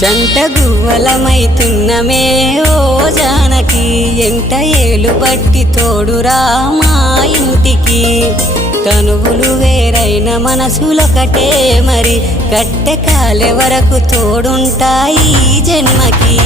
జంట గువ్వలమైతున్నమే ఓ జానకి ఎంట ఏలు బట్టి తోడురా మా ఇంటికి తనువులు వేరైన మనసులొకటే మరి కట్టె కాలే వరకు తోడుంటాయి జన్మకి